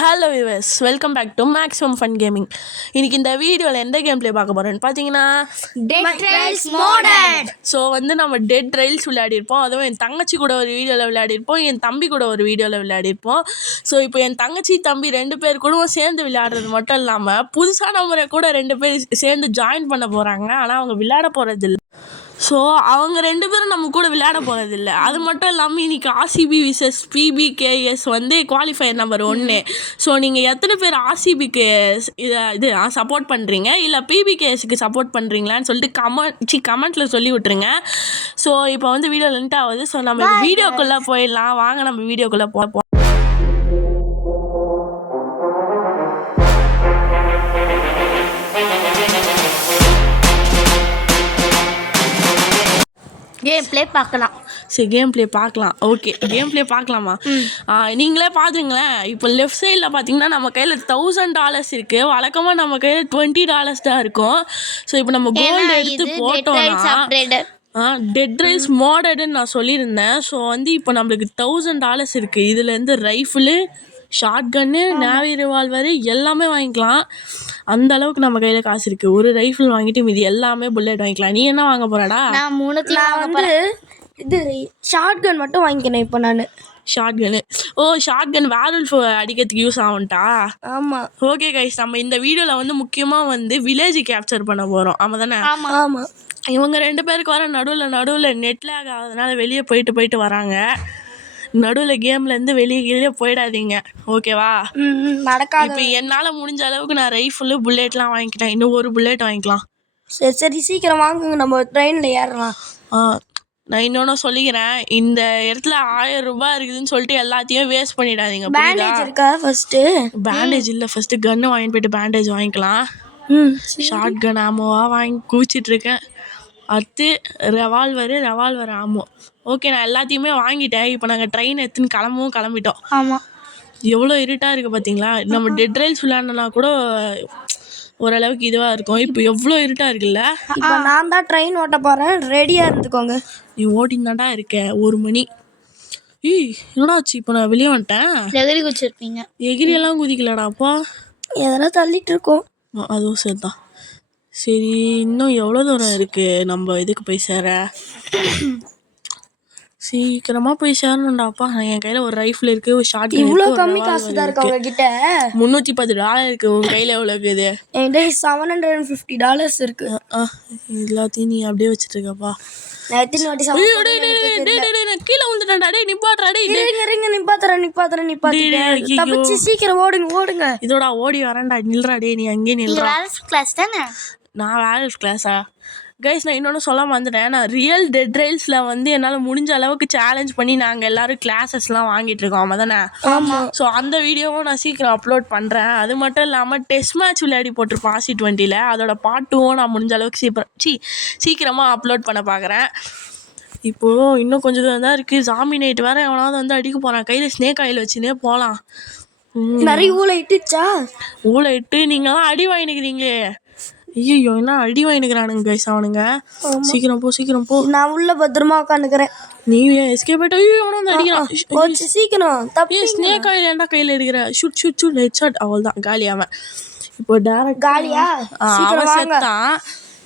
Hello viewers, welcome back to Maximum Fun Gaming. இன்றைக்கி இந்த வீடியோவில் எந்த கேம் ப்ளே பார்க்க போகிறோன்னு பார்த்தீங்கன்னா டெட் ரைல்ஸ் மோடட். ஸோ நம்ம டெட் ரைல்ஸ் விளையாடிருப்போம். அதுவும் என் தங்கச்சி கூட ஒரு வீடியோவில் விளையாடிருப்போம், என் தம்பி கூட ஒரு வீடியோவில் விளையாடிருப்போம். ஸோ இப்போ என் தங்கச்சி தம்பி 2 பேர் கூடவும் சேர்ந்து விளையாடுறது மட்டும் இல்லாமல் புதுசான முறை கூட 2 பேர் சேர்ந்து ஜாயின் பண்ண போகிறாங்க. ஆனால் அவங்க விளையாட போகிறது இல்லை. ஸோ அவங்க 2 பேரும் நம்ம கூட விளையாட போகிறதில்ல. அது மட்டும் இல்லாமல் இன்றைக்கி RCB versus PBKS qualifier number 1. So நீங்கள் எத்தனை பேர் ஆர்சிபிக்கு இது சப்போர்ட் பண்ணுறீங்க இல்லை பிபிகேஎஸ்க்கு சப்போர்ட் பண்ணுறீங்களான்னு சொல்லிட்டு கமெண்ட்டில் சொல்லி விட்ருங்க. ஸோ இப்போ வீடியோ லென்த் ஆகுது. ஸோ நம்ம வீடியோக்குள்ளே போயிடலாம். வாங்க நம்ம வீடியோக்குள்ளே போகிறோம். கேம் ப்ளே பார்க்கலாம். சரி, கேம் ப்ளே பார்க்கலாம். ஓகே, கேம் ப்ளே பார்க்கலாமா? நீங்களே பார்த்துங்களேன். இப்போ லெஃப்ட் சைடில் பார்த்தீங்கன்னா நம்ம கையில் $1000 இருக்குது. வழக்கமாக நம்ம கையில் $20 தான் இருக்கும். ஸோ இப்போ நம்ம கோல்டு எடுத்து போட்டோம்னா டெட் ரைல்ஸ் மோடட்னு நான் சொல்லியிருந்தேன். ஸோ இப்போ நம்மளுக்கு $1000 இருக்குது. இதுலேருந்து ரைஃபிளு, ஷார்ட் கன்னு, நேவி ரிவால்வரு எல்லாமே வாங்கிக்கலாம். அந்த அளவுக்கு நம்ம கையில் காசு இருக்குது. ஒரு ரைஃபிள் வாங்கிட்டு மீதி எல்லாமே புல்லட் வாங்கிக்கலாம். நீ என்ன வாங்க போறாடா? நான் இது ஷார்ட் கன் மட்டும் வாங்கிக்கிறேன். இப்போ நான் ஷார்ட் கன்னு. ஷார்ட் கன் வேர்ல்ஃப் அடிக்கிறதுக்கு யூஸ் ஆகும்ட்டா? ஆமாம். ஓகே கைஸ், நம்ம இந்த வீடியோவில் முக்கியமாக வில்லேஜ் கேப்சர் பண்ண போகிறோம். ஆமாம் தானே? ஆமாம். இவங்க 2 பேருக்கு வர நடுவில் நெட் லேக் ஆகாதனால வெளியே போயிட்டு வராங்க. நடுவில் கேம்லேருந்து வெளியே போயிடாதீங்க, ஓகேவா? நடக்காது. இப்போ என்னால் முடிஞ்ச அளவுக்கு நான் ரைஃபிளு புல்லெட்லாம் வாங்கிக்கிட்டேன். இன்னும் ஒரு புல்லெட் வாங்கிக்கலாம். சரி சீக்கிரம் வாங்குங்க, நம்ம ட்ரெயினில் ஏறலாம். நான் இன்னொன்று சொல்லிக்கிறேன். இந்த இடத்துல 1000 ரூபாய் இருக்குதுன்னு சொல்லிட்டு எல்லாத்தையும் வேஸ்ட் பண்ணிடாதீங்க. பேண்டேஜ் இருக்கா? ஃபர்ஸ்ட்டு பேண்டேஜ் இல்லை, ஃபர்ஸ்ட்டு கன்னு வாங்கிட்டு போயிட்டு பேண்டேஜ் வாங்கிக்கலாம். ஷார்ட் கன் ஆமோவாக வாங்கி குவிச்சிட்ருக்கேன். அடுத்து ரெவால்வர் ஆமோ. ஓகே, நான் எல்லாத்தையுமே வாங்கிட்டேன். இப்போ நாங்கள் ட்ரெயின் எடுத்துன்னு கிளம்பிட்டோம். ஆமாம். எவ்வளோ இருட்டாக இருக்குது பார்த்தீங்களா? நம்ம டெட் ரைல்ஸ் விளையாடனா கூட ஓரளவுக்கு இதுவாக இருக்கும். இப்போ எவ்வளோ இருட்டாக இருக்குல்ல? இப்போ நான் தான் ட்ரெயின் ஓட்ட போகிறேன், ரெடியாக இருந்துக்கோங்க. நீ ஓட்டின்னு இருக்க 1 மணி. என்னடா ஆச்சு? இப்போ நான் வெளியே வந்துட்டேன். எகிரி குச்சிருப்பீங்க. எகிரியெல்லாம் குதிக்கலடா அப்பா, எதனா தள்ளிட்டு இருக்கோம். அதுவும் சரிதான். சரி, இன்னும் எவ்வளோ தூரம் இருக்குது நம்ம இதுக்கு போய் சேர? சீக்கிரமாக போய் சேரணுண்டாப்பா. என் கையில் ஒரு ரைஃபிள் இருக்குது, ஒரு ஷார்ட் கன். இவ்வளோ கம்மி காசு தான் இருக்கு உங்ககிட்ட? $310 இருக்குது. உங்கள் கையில் எவ்வளோ இருக்குது? என்கிட்ட $750 இருக்கு. எல்லாத்தையும் நீ அப்படியே வச்சுட்டு இருக்கப்பா. கீழே வந்துட்டேன்டா. டேய் நிப்பாட்றா. நிப்பாத்துறேன். சீக்கிரம் ஓடுங்க. இதோட ஓடி வரேன்டா. நில்றா டே, நீ அங்கேயே நில்றா. கிளாஸ் தானே? நான் வேலன்ஸ் கிளாஸா? கைஸ், நான் இன்னொன்று சொல்ல வந்துட்டேன். நான் ரியல் டெட் ரைல்ஸில் என்னால் முடிஞ்ச அளவுக்கு சேலஞ்ச் பண்ணி நாங்கள் எல்லோரும் கிளாஸஸ்லாம் வாங்கிட்டு இருக்கோம். ஆமாம் தானே? ஆமாம். ஸோ அந்த வீடியோவும் நான் சீக்கிரம் அப்லோட் பண்ணுறேன். அது மட்டும் இல்லாமல் டெஸ்ட் மேட்ச் விளையாடி போட்டிருப்பேன் RC20. அதோட பார்ட் 2 நான் முடிஞ்ச அளவுக்கு சீக்கிரமாக அப்லோட் பண்ண பார்க்குறேன். இப்போது இன்னும் கொஞ்சம் தூரம் தான் இருக்குது. ஜாம்பி நைட் வேறு எவனாவது அடிக்க போகிறான். கையில் ஸ்னேக் ஆயில் வச்சுன்னே போகலாம். நிறைய ஊழ இட்டு நீங்கள் தான் அடி வாங்கிக்கிறீங்களே. ஐயோ, என்ன அடி வாங்கிக்கிறானுங்க கைஸ் அவனுங்க. சீக்கிரம் போ. நான் உள்ள பத்திரமா உட்காந்துக்கிறேன். நீ எஸ்கேப் ஆயிட்ட. ஐயோ, அவனை வந்து அடிக்கிறான். சீக்கிரம் தப்பி. ஸ்னேக் ஆயில் ஏன்டா கையில் எடுக்கிற? Shoot head shot. அவள் தான் காலி. அவன் இப்போ டேரக்ட் காலியா? அவன் செத்தான்.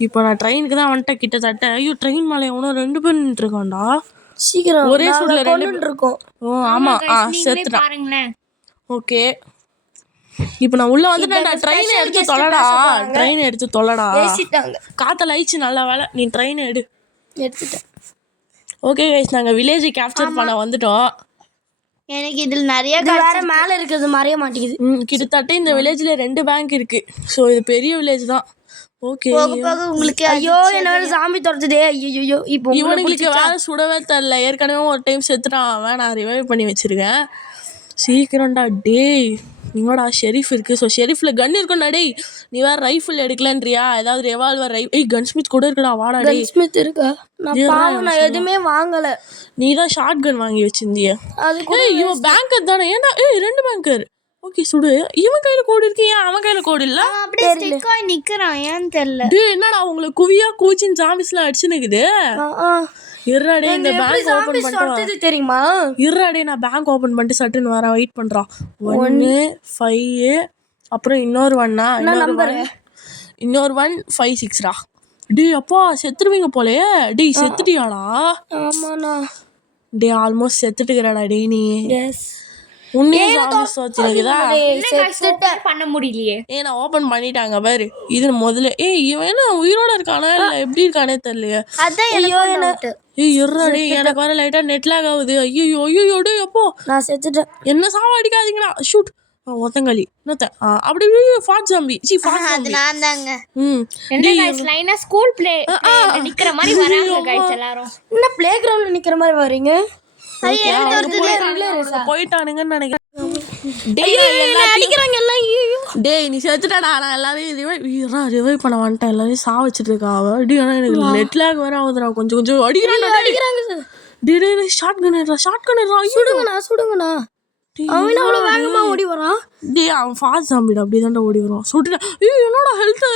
இப்போ நான் ட்ரெயினுக்கு தான் வந்துட்டேன் கிட்டத்தட்ட. ஐயோ, ட்ரெயின் மேலே எவனோ 2 பேர் நின்றுருக்கான்டா. சீக்கிரம் ஒரே சூட்ல 2 இருக்கோம். ஆமாம், செத்துட்டான். ஓகே, இப்போ நான் உள்ள வந்துட்டேன். ட்ரெயின் எடுத்து தொலைடா. காத்தல ஆயிடுச்சு. நல்ல வேலை, நீ ட்ரெயின் எடுத்துட்டேன். ஓகே கைஸ், நாங்கள் வில்லேஜை கேப்சர் பண்ண வந்துட்டோம். எனக்கு இதில் நிறைய வேற மேலே இருக்கிறது மறைய மாட்டேங்குது. கிட்டத்தட்ட இந்த வில்லேஜில் 2 பேங்க் இருக்குது. ஸோ இது பெரிய வில்லேஜ் தான். ஓகே, உங்களுக்கு ஐயோ என்ன சாமி துரத்துதே. ஐயோ, இப்போ இவனுங்களுக்கு வேலை சுடவே தரல. ஏற்கனவே ஒரு டைம் செத்துட்டான் அவன். நான் ரிவைவ் பண்ணி வச்சிருக்கேன். சீக்கிரம்டா டேய். நீங்கடா ஷெரீஃப் இருக்குது. ஸோ ஷெரீஃபில் கன் இருக்கும்டா. டேய், நீ வேறு ரைஃபிள் எடுக்கலன்றியா? ஏதாவது ரெவால்வர் கன்ஸ்மித் கூட இருக்குடா. வாடா டேய். கன்ஸ்மித் இருக்கா? நான் எதுவுமே வாங்கலை. நீ தான் ஷார்ட் கன் வாங்கி வச்சிருந்திய. அது இவன் பேங்கர் தானே? ஏன்னா 2 பேங்கர். ஓகே சுடு. இவன் கையில கோடு இருக்கு, ஏன் அவன் கையில கோடு இல்ல? அப்படியே ஸ்டிக் ஆகி நிக்கிறான், ஏன்னு தெரியல. டேய் என்னடா உங்களை குவியா கூச்சின் ஜாம்பிஸ்லாம் அடிச்சுனுக்குது. இருடா இந்த பேங்க் ஓபன் பண்ணிட்டு தெரியுமா? இருடா நான் பேங்க் ஓபன் பண்ணிட்டு சட்டுன்னு வரேன், வெயிட் பண்றான். 1 5 அப்புறம் இன்னொரு 1 இன்னொரு 1 5 6டா. டேய் அப்பா செத்துருவீங்க போலயே. டேய் செத்துட்டியாடா? ஆமாண்ணா. டேய் ஆல்மோஸ்ட் செத்துட்டுக்கிறடா டேய் நீ. எஸ். உன்னையே ஜாம்பிஸ் வச்சிருக்குதா? பண்ண முடியலையே. நான் ஓபன் பண்ணிட்டாங்க பாரு. இது முதல்ல இவன் என்ன உயிரோட இருக்கானா இல்ல எப்படி இருக்கானே தெரியலையே. இருடா டேய் எனக்கு வர லைட்டா நெட் லாக் ஆகுது. ஐயோ டேய் அப்போ நான் செத்துட்டேன். என்ன சாவ அடிக்காதீங்கடா. ஷூட் ஒத்தங்களி இன்னொத்த அப்படி ஃபாட் ஜாம்பி. அது நான் தாங்க. லைனா ஸ்கூல் ப்ளே நிக்கிற மாதிரி வராங்க गाइस எல்லாரும். என்ன ப்ளே கிரவுண்ட்ல நிக்கிற மாதிரி வரீங்க? போயிட்டானுங்கன்னு நினைக்கிறேன். அடிக்கிறாங்க எல்லாம். டேய் நீ செத்துட்டாடா. நான் எல்லாரையும் ரிவைவ் பண்ண வந்துட்டேன். எல்லாரையும் சா வச்சுட்டு இருக்கா அவ. எனக்கு நெட் லாக் வேற ஆகுதுடா. கொஞ்சம் அடிக்கிறாங்க. டேய் ஷார்ட் கன் சுடுங்கண்ணா. அவன் அவ்வளவு வேகமா ஓடி வரான். டேய் அவன் ஃபாஸ்ட் ஜாம்பிடா, அப்படிதான்டா ஓடி வருவான். சுட்டுட்டேன். என்னோட ஹெல்த்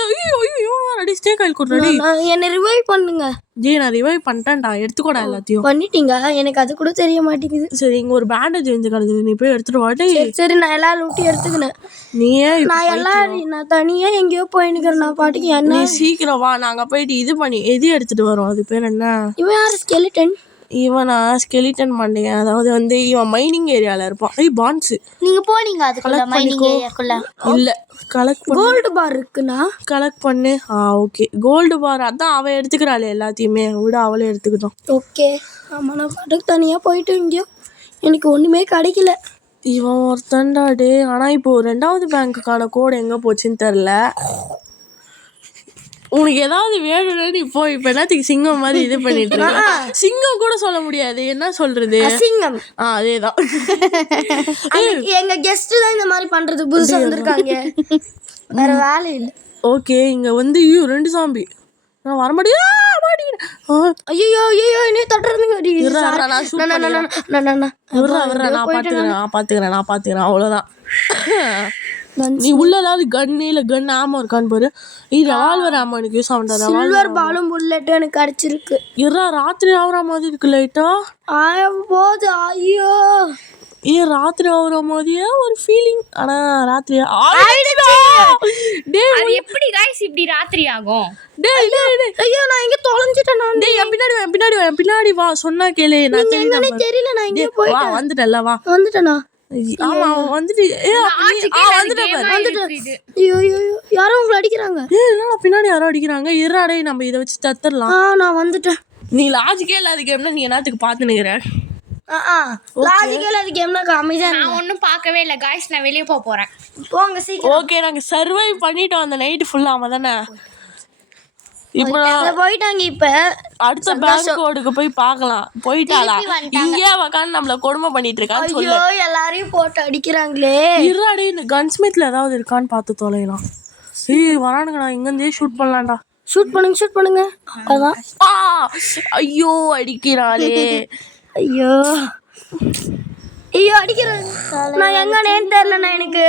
ரெடி ஸ்டே கைல் கொடுறடி. என்ன ரிவைவ் பண்ணுங்க. டேய் நான் ரிவைவ் பண்ணிட்டேன்டா, எடுத்துக்கோடா எல்லாத்தையும். பண்ணிட்டீங்க? எனக்கு அது கூட தெரிய மாட்டேங்குது. சரி இங்க ஒரு பேண்டேஜ் வந்து கிடக்குது, நீ போய் எடுத்துட்டு வாடி. சரி நான் எல்லா லூட்டி எடுத்துக்கினேன். நான் தனியா எங்கேயோ போயினுக்கிறேன் நான் பாட்டுக்கு. என்ன நீ சீக்கிரம் வா, நாங்க போயிட்டு இது பண்ணி எது எடுத்துட்டு வரோம். அது பேர் என்ன? இவன் யாரு? ஸ்கெலிட்டன். இவனா ஸ்கெலிட்டன் மாட்டேங்க. அதாவது வந்து இவன் மைனிங் ஏரியால இருப்பான். பான்ஸ் நீங்க போனீங்க அதுக்குள்ள மைனிங் ஏரியாக்குள்ள? இல்ல கலெக்ட் பண்ணு. கோல்ட் பார் இருக்குனா கலெக்ட் பண்ணு. ஓகே கோல்டு பார் அதான் அவ எடுத்துக்கிறாளே எல்லாத்தையுமே விட, அவளே எடுத்துக்கிட்டோம். ஓகே ஆமா நான் பாட்டுக்கு தனியா போயிட்டு இங்கேயோ எனக்கு ஒண்ணுமே கிடைக்கல. இவன் ஒருத்தன்டா டே. ஆனா இப்போ 2வது பேங்க்குக்கான கோடு எங்க போச்சுன்னு தெரியல. உனக்கு ஏதாவது வேணும்னா நீ போய் இப்ப என்னத்துக்கு சிங்கம் மாதிரி இது பண்ணிட்டு இருக்க? சிங்கம் கூட சொல்ல முடியாது, என்ன சொல்றது? சிங்கம். அதேதான். எங்க கெஸ்ட் தான் இந்த மாதிரி பண்றது, புதுசா வந்திருக்காங்க, வேற வேலை இல்ல. ஓகே இங்க வந்து 2 சாம்பி. நான் வர மாட்டேன். ஐயோ என்ன தட்டுறதுங்க. நான் பாத்துக்கிறேன் அவ்வளவுதான். நீ உள்ள ஏதாவது கன்னு இல்ல கன் ஆமா இருக்கான்னு பாரு. ரிவால்வர் ஆமா எனக்கு யூஸ் ஆகுது. சில்வர் பாலும் புல்லட் எனக்கு கிடைச்சிருக்கு. ராத்திரி ஆகுற மாதிரி இருக்கு லைட்டா. போது ஐயோ ராத்திரி ஆகுற மாதிரியே ஒரு ஃபீலிங். ஆனா ராத்திரி எப்படி गाइस இப்படி ராத்திரி ஆகும்? ஐயோ நான் இங்க தொலைஞ்சிட்டேன். நான் டேய் பின்னாடி வா சொன்னா கேளு. நான் தெரியல நான் இங்க போயிட்டேன். வந்துட்டல வா. வந்துட்டேனா? ஆமா வந்துட்டு ஐயோ யாரோ உங்களை அடிக்கிறாங்க. பின்னாடி யாரோ அடிக்கிறாங்க. இருடா நம்ம இதை வச்சு தத்துடலாம். நான் வந்துட்டேன். நீ லாஜிக்கே இல்லாத கேம்னா நீ என்னத்துக்கு பாத்து நிக்கிற? லாஜிக்கே இல்லாத கேம்னா அமைதியா. நான் ஒன்னும் பார்க்கவே இல்ல गाइस, நான் வெளிய போறேன். போங்க சீக்கிரம். ஓகே நாங்க சர்வைவ் பண்ணிட்டோம் அந்த நைட் ஃபுல்லா. அவதானே இப்போ போயிட்டாங்க. இப்ப அடுத்த பேங்க் கோடுக்கு போய் பார்க்கலாம். போயிட்டாளா? இங்கே உட்காந்து நம்மள கொடுமை பண்ணிட்டு இருக்கான்னு சொல்லு. ஐயோ எல்லாரையும் போட்டு அடிக்கிறாங்களே. இருடாடி இந்த கன்ஸ்மித்ல ஏதாவது இருக்கான்னு பார்த்து தொலைலாம். வரானுங்கடா, இங்க இருந்தே ஷூட் பண்ணலாம்டா. ஷூட் பண்ணுங்க. அதான் ஐயோ அடிக்கிறாளே. ஐயோ அடிக்கிறாங்க. நான் எங்கனேன்னு தெரியலண்ணா எனக்கு.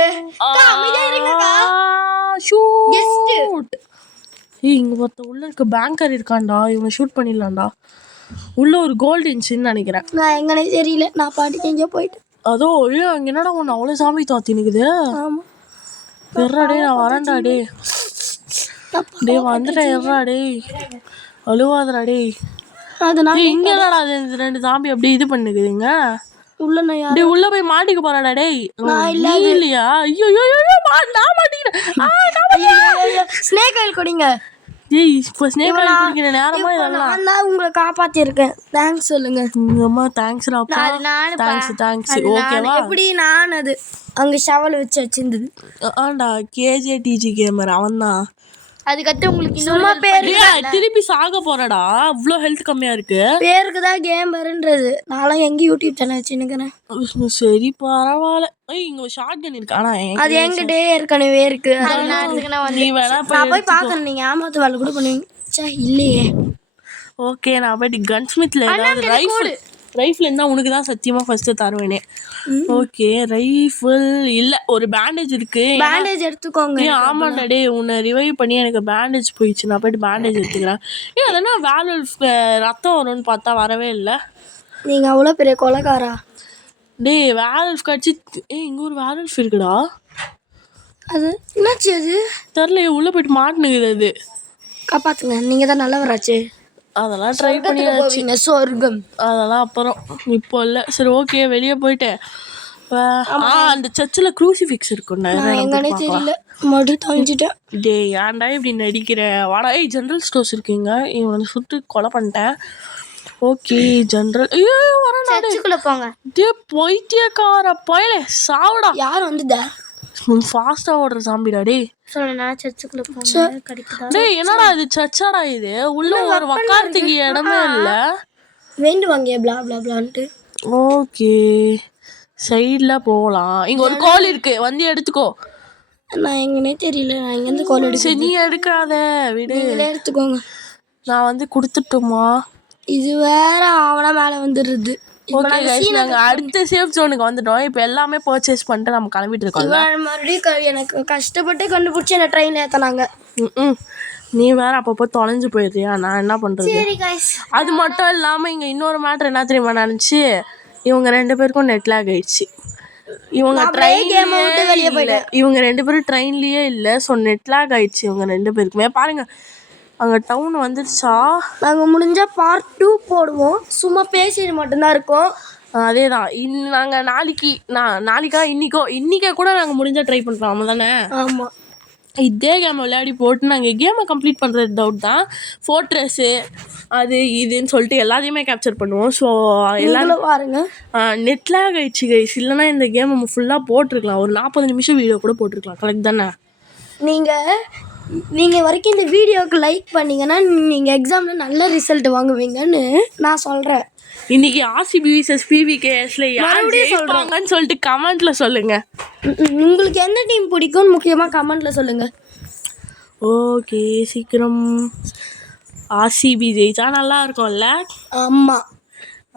அமைதியா இருங்கக்கா. ஷூட். இங்க ஒருத்த உள்ள இருக்க பேங்கர் இருக்கான்டா, இவனை ஷூட் பண்ணிடலாம்டா. உள்ள ஒரு கோல்டு இன்ச்சுன்னு நினைக்கிறேன். நான் எங்கனே தெரியல, நான் பாட்டுக்கு எங்கேயோ போயிட்டேன். அதோ அங்க என்னடா ஒன்று அவ்வளோ சாமி தாத்தினுக்குது. ஆமா பெர்றாடே நான் வரேன்டா டே. வந்துட்டேன் எர்றாடே. அழுவாதடா டே. அதனால இங்க என்னடா 2 சாமி அப்படியே இது பண்ணுக்குதுங்க. உள்ள போய் மாட்டிக்க போறாடா டேய். இல்லையா? ஐயோ நான் மாட்டிக்கிறேன். ஸ்னேக் ஆயில் குடிங்க. ஏய் இப்போ ஸ்னேக் ஆயில் குடிக்கிற நேரமா இதெல்லாம்? நான் தான் உங்களை காப்பாத்தி இருக்கேன். தேங்க்ஸ் சொல்லுங்க. அம்மா தேங்க்ஸ்டா அப்பா. தேங்க்ஸ். ஓகேவா? எப்படி நான் அது அங்க ஷவல் வச்சு வச்சிருந்தது. ஆண்டா கேஜேடிஜி கேமர் அவன்தான். அதுக்கடுத்து உங்களுக்கு சும்மா பேரு திருப்பி சாக போறடா. இவ்ளோ ஹெல்த் கம்மியா இருக்கு. பேருக்கு தான் கேமர்ன்றது. நான்லாம் எங்க யூடியூப் சேனல் வச்சுன்னுக்கிறேன். சரி பரவாயில்ல. இங்க ஒரு ஷார்ட் கன் இருக்கு. ஆனா அது என்கிட்ட ஏற்கனவே இருக்கு. நீ வேணா நான் போய் பாக்கணும். நீங்க ஏமாத்து வேலை கூட பண்ணுவீங்க. இல்லையே. ஓகே நான் போயிட்டு கன்ஸ்மித்ல ஏதாவது ரைஃபிள் ரைஃபிள் இருந்தால் உனக்கு தான் சத்தியமாக ஃபஸ்ட்டு தருவேனே. ஓகே ரைஃபிள் இல்லை, ஒரு பேண்டேஜ் இருக்கு. பேண்டேஜ் எடுத்துக்கோங்க. ஆமாண்டா டே, உன்னை ரிவைவ் பண்ணி எனக்கு பேண்டேஜ் போயிடுச்சு. நான் போயிட்டு பேண்டேஜ் எடுத்துக்கிறேன். அதெல்லாம் ரத்தம் வரும்னு பார்த்தா வரவே இல்லை. நீங்கள் அவ்வளோ பெரிய கொலைக்காரா? டே வேல்ஃப் கடிச்சு. இங்கே ஒரு வேல்ஃப் இருக்குடா. அது என்னாச்சு? அது தெரில, உள்ளே போயிட்டு மாட்டினுக்குது. அது காப்பாற்றுங்க, நீங்கள் தான் நல்லவராச்சு. அதெல்லாம் ட்ரை பண்ணியாச்சு. சொர்க்கம் அதெல்லாம் அப்புறம், இப்போ இல்லை. சரி ஓகே, வெளியே போயிட்டு அந்த சர்ச்சில் க்ரூசிஃபிக்ஸ் இருக்குண்ணே, எங்கன்னே தெரியல, மறுபடி தொலைஞ்சிட்டேன். டே ஏன்டா இப்படி நடிக்கிற? வாடா. ஜென்ரல் ஸ்டோர்ஸ் இருக்கீங்க, இவன் வந்து சுட்டு கொலை பண்ணிட்டேன். Okay general. ஐயோ சர்ச்சுக்குள்ள போங்க. டே பைத்தியக்கார பயலே, சாவுடா. யார் வந்து ஃபாஸ்டா ஓடுற சாம்பிடா. டே சொல்லுண்ணா, சர்ச்சுக்குள்ள போங்க. கிடைக்குதா? டேய் என்னடா இது, சர்ச்சாடா இது? உள்ள ஒரு உட்காரத்துக்கு இடமே இல்லை. வேண்டுவாங்க பிளா பிளா பிளான்ட்டு. ஓகே சைடில் போகலாம். இங்கே ஒரு கோல் இருக்கு, வந்து எடுத்துக்கோ. நான் எங்கன்னே தெரியல, நான் இங்கேருந்து கோல் எடுத்து. சரி நீ எடுக்காத, விடு. எடுத்துக்கோங்க. நான் வந்து கொடுத்துட்டுமா? இது வேற அவனா மேலே வந்துடுறது. ஓகே கைஸ், நாங்கள் அடுத்த சேஃப் ஜோனுக்கு வந்துட்டோம். இப்போ எல்லாமே பர்ச்சேஸ் பண்ணிட்டு நம்ம கிளம்பிட்டு இருக்கோம். மறுபடியும் எனக்கு கஷ்டப்பட்டு கண்டுபிடிச்சி என்ன ட்ரெயினில் ஏற்றினாங்க. நீ வேற அப்பப்போ தொலைஞ்சு போயிடுறியா, நான் என்ன பண்ணுறது? சரி கைஸ், அது மட்டும் இல்லாமல் இங்கே இன்னொரு மேட்ரு என்ன தெரியுமா நினச்சி, இவங்க 2 பேருக்கும் நெட் லாக் ஆயிடுச்சு. இவங்க இவங்க 2 பேரும் ட்ரெயின்லேயே இல்லை. ஸோ நெட் லாக் ஆயிடுச்சு இவங்க 2 பேருக்குமே. பாருங்க அங்கே டவுன் வந்துடுச்சா. நாங்கள் முடிஞ்சால் பார்ட் 2 போடுவோம். சும்மா பேசிட்டு மட்டும்தான் இருக்கோம். அதே தான். நாங்கள் நாளைக்கா இன்றைக்கே கூட நாங்கள் முடிஞ்சால் ட்ரை பண்ணுறோம் தானே. ஆமாம், இதே கேம் விளையாடி போட்டு நாங்கள் கேமை கம்ப்ளீட் பண்ணுறது டவுட் தான். ஃபோர்ட்ரெஸ்ஸு அது இதுன்னு சொல்லிட்டு எல்லாத்தையுமே கேப்சர் பண்ணுவோம். ஸோ எல்லாரும் பாருங்க. நெட் லாக் ஆயிடுச்சு கைஸ். இல்லைனா இந்த கேம் நம்ம ஃபுல்லாக போட்டிருக்கலாம், ஒரு 40 நிமிஷம் வீடியோ கூட போட்டிருக்கலாம். கரெக்ட் தானே? நீங்கள் வரைக்கும் இந்த வீடியோவுக்கு லைக் பண்ணிங்கன்னா நீங்கள் எக்ஸாமில் நல்ல ரிசல்ட் வாங்குவீங்கன்னு நான் சொல்கிறேன். இன்னைக்கு ஆர்சிபி vs PVKSல யார் ஜெயிப்பாங்கன்னு சொல்லிட்டு கமெண்ட்ல சொல்லுங்க. உங்களுக்கு எந்த டீம் பிடிக்கும்னு முக்கியமாக கமெண்ட்ல சொல்லுங்க. ஓகே சீக்கிரம் ஆர்சிபி ஜெயிச்சா நல்லா இருக்கும்ல. ஆமாம்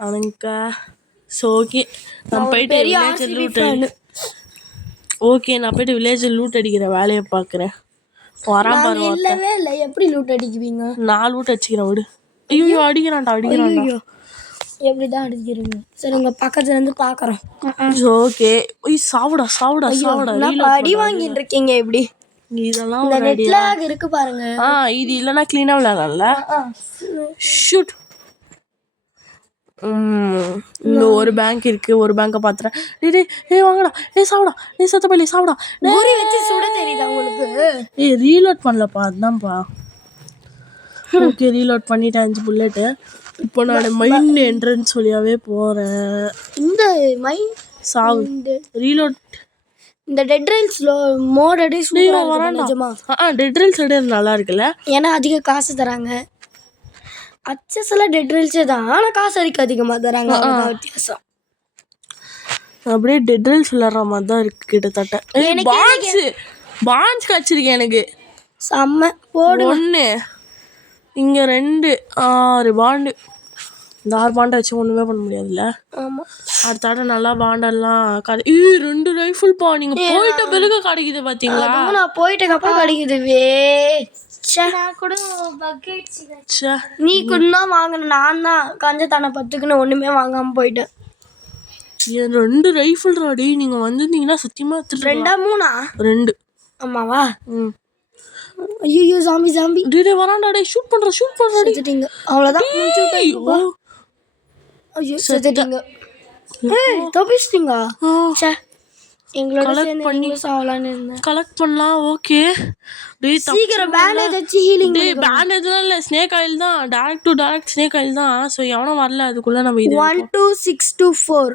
அவனுக்கு. ஸோ ஓகே நான் போயிட்டு வில்லேஜ் லூட் ஓகே நான் போயிட்டு வில்லேஜ் லூட் அடிக்கிற வேலையை பார்க்குறேன். வரான் பாரு. இல்லவே இல்லை, எப்படி லூட் அடிக்குவீங்க? நான் லூட் அடிச்சுக்கிறேன் விடு. ஐயோ அடிக்கிறான்டா. எப்படி தான் அடிக்கிறீங்க? சரி உங்கள் பக்கத்துலேருந்து பார்க்குறோம். ஓகே. சாவுடா சாவுடா சாவுடா. அடி வாங்கிட்டு இருக்கீங்க எப்படி? இதெல்லாம் நெட்லாக் இருக்கு பாருங்க. இது இல்லைன்னா க்ளீனாக விளையாடல. ஷூட். இன்னும் ஒரு பேங்க் இருக்கு, ஒரு பேங்கை பார்த்துறேன். வாங்கடா. சாவுடா. சத்த பள்ளி சாவுடா. குறி வச்சு சுட தெரியுதா உங்களுக்கு? ரீலோட் பண்ணலப்பா, அதுதான்ப்பா. ஓகே ரீலோட் பண்ணிட்டேன் 5 புல்லெட்டு. இப்போ நான் மைன் என்ட்ரன்ஸ் வழியாவே போகிறேன். இந்த மைன் சாவு ரீலோட். இந்த டெட் ரைல்ஸ் மோடடி சூப்பரா நிஜமா. டெட் ரைல்ஸ் நல்லா இருக்குல்ல, ஏன்னா அதிக காசு தராங்க. அச்சஸ் எல்லாம் டெட் ரைல்ஸே தான், ஆனால் காசு அதிகமாக தராங்க. அதான் வித்தியாசம். அப்படியே டெட் ரைல்ஸ் விளாட்ற மாதிரி தான் இருக்கு கிட்டத்தட்ட. பான்ஸ் கிடச்சிருக்கேன் எனக்கு. செம்ம போடு. 1 இங்கே 2 6 பாண்டு. இந்த 6 பாண்டை வச்சு ஒன்றுமே பண்ண முடியாதுல்ல. ஆமாம், அடுத்தாட நல்லா பாண்டெல்லாம் 2 ரைஃபிள் பா. நீங்கள் போயிட்ட பிறகு கிடைக்குது பார்த்தீங்களா? நான் போயிட்டதுக்கப்புறம் கிடைக்குது. நீ கூட வாங்கணும், நான் தான் கஞ்சத்தான பத்துக்குன்னு ஒண்ணுமே வாங்காம போயிட்டேன். 2 ரைஃபிள் ராடி. நீங்க வந்திருந்தீங்கன்னா சத்தியமா 2 3 2. ஆமாவா? ஐயோ ஜாம்பி டேய் வரான்டா. டேய் ஷூட் பண்ற செத்துட்டீங்க. அவ்வளவுதான். ஐயோ செத்துட்டீங்க. ஏய் தப்பிச்சிட்டீங்க. ச்சே, எங்களோட சேர்ந்து நீங்க சாவலான்னு இருந்தேன். கலெக்ட் பண்ணலாம். ஓகே டேய் சீக்கிரம் பேண்டேஜ் வச்சு ஹீலிங். டேய் பேண்டேஜ்லாம் இல்ல, ஸ்னேக் ஆயில் தான். டைரக்ட் ஸ்னேக் ஆயில் தான். சோ எவனோ வரல, அதுக்குள்ள நம்ம இது 1 2 6 2 4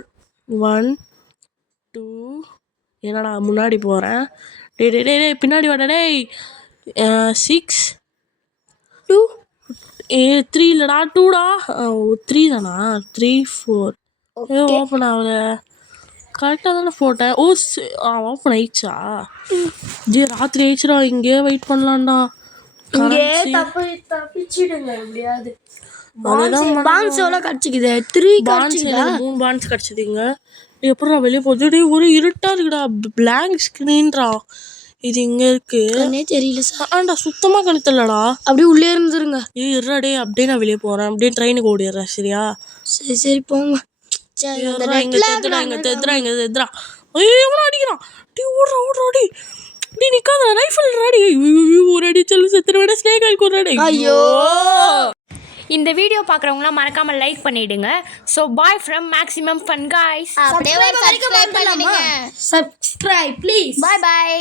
1 2 என்னடா முன்னாடி போறேன். டேய் பின்னாடி வாடா. டேய் 6 2 3 இல்லடா 2டா. 3 தானா? 3 4 ஓப்பன் ஆகல. கரெக்டாக தானே போட்டேன். ஓப்பன் ஆயிடுச்சா? ஜே ராத்திரி ஆயிடுச்சுடா. இங்கே வெயிட் பண்ணலாம்டா. இங்கே தப்பிச்சிடுங்க எப்படியாவது. பான்ஸ் எவ்வளோ கிடச்சிக்குது 3 பான்ஸ் கிடச்சிக்குதா 3 பான்ஸ் கிடச்சிதுங்க. எப்படா வெளியே போகுது? டேய் ஒரு இருட்டா இருக்குடா, பிளாங்க் ஸ்க்ரீன்ரா. இது இங்க இருக்கு. கண்ணே தெரியல சார் ஆண்டா சுத்தமா கணத்தலடா. அப்படியே உள்ளே இருந்துருங்க. இருடா டே, அப்படியே நான் வெளியே போறேன். அப்படியே ட்ரெயினுக்கு ஓடிடுறேன். சரியா? சரி சரி போங்க. சரி அந்த இங்க நெட்ல தெத்துறா, இங்க தெத்துறா, இங்க தெத்துறா. ஐயோ எவனோ அடிக்கிறான். டீ ஓடுறா ஓடுறா டி. டீ நிக்காத, ரைஃபிள் ரெடி. ஒரு அடி செல்லு செத்துருவேடா. ஸ்னேக் ஆயில் கொறடா. ஐயோ இந்த வீடியோ பார்க்குறவங்களாம் மறக்காம லைக் பண்ணிடுங்க. So bye from maximum fun guys. அப்படியே ஒரு சப்ஸ்கிரைப் பண்ணிடுங்க. Subscribe please. Bye bye.